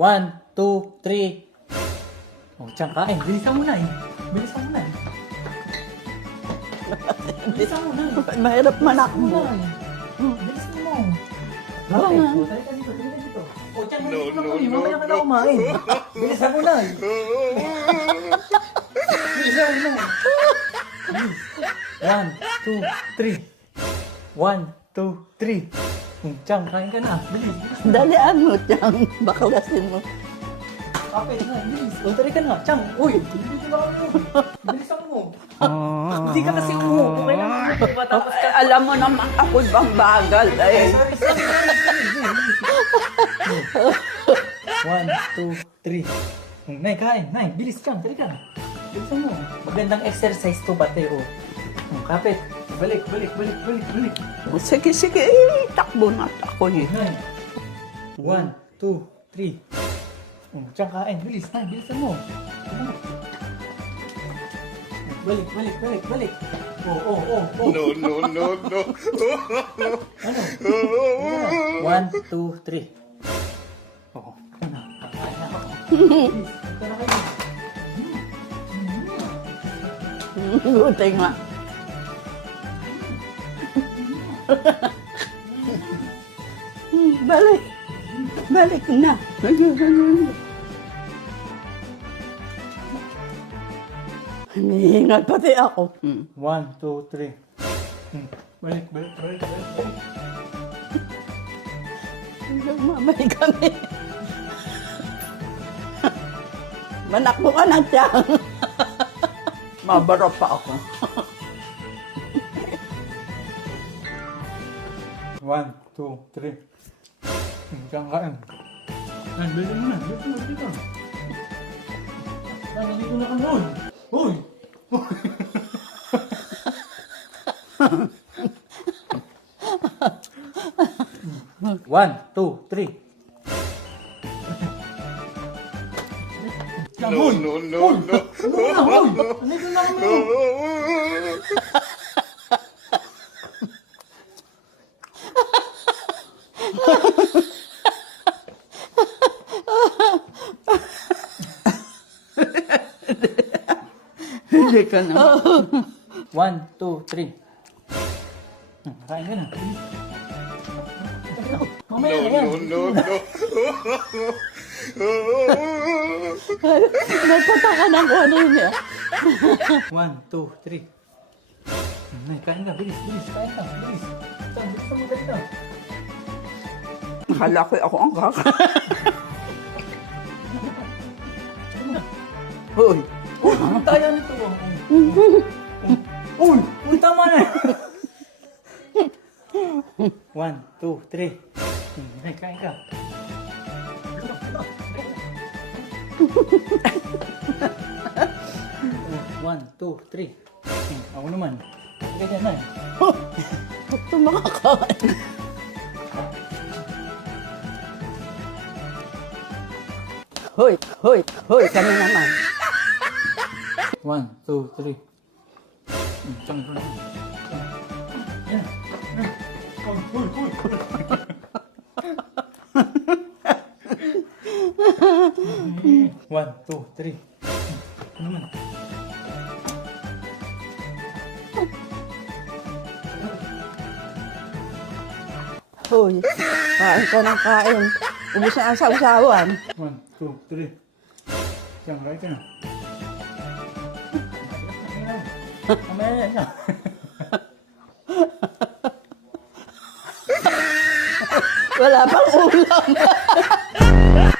1, 2, 3. Oh, tiyang kain. Bilisan mo na eh. Bilisan mo na eh. Bilisan mo na eh. Mahirap Bilisan mo manakbo. na eh. Bilisan mo. Oo Okay. nga. Oh, talika dito, talika dito. Oh, tiyang bilisan mo na eh. Mamaya ka na kumain. Bilisan mo na eh. Bilisan mo na. 1, 2, 3. 1, 2, 3. Tiyang, kain ka na. Bilis, bilis. Dalian mo, Tiyang. Baklasin mo. Kapit na, bilis. O, tari ka na. Tiyang, uy, bilis na ako. Bilisan mo. Hindi ka kasi umupo. Kailangan mo pa. Tapos ka. Alam mo naman ako bang bagal eh. Sorry, sorry. 1, 2, 3. Nay, kain. Nay, bilis Tiyang. Tari ka na. Bilisan mo. Magandang exercise to, bate. O, kapit. Balik, balik, balik, balik, balik. Sige, sige. Eh, takbo na ako eh. Nay. 1, 2, 3. Tiyang kain. Bilis. Nay, bilisan mo. Balik, balik, balik, balik. Oh. No. Ano? 1, 2, 3. Oo. Ano? Kakain na ako. Please, ito na kayo. Buti nga. Balik. Balik na. Hinihingal pati ako. 1, 2, 3. Balik, balik, balik, balik, balik. Mamay kami. Manakbo ka na, Tiyang. Mabaro pa ako. 1, 2, 3. Tiyang kain. Ay, balik mo na. Balik mo, dito. Ay, nandito na kami. Uy! Uy! One, two, three. No. Uy! Nandito na kami. Hindi ka na. 1, 2, 3. Kain ka na. Mamaya na yan. No. Nagpataka ng ano niya. 1, 2, 3. Kain ka, bilis, bilis. Kain ka, bilis. Bilis mo, dali ka. Akala ko ako ang kaka. Hoy. Uy, ang tayo nito. Uy, tama na. 1, 2, 3. Kain ka. 1, 2, 3. Ako naman. Ganyan na. Ito makakain. Hoy, kami naman. 1, 2, 3. Tiyang ko na. Yan. Uy. 1, 2, 3. Ano naman? Hoy, kain ka ng kain. Ubus na ang sausawan. 1, 2, 3. Tiyang, kain ka na. Mamaya na. Wala pang ulam.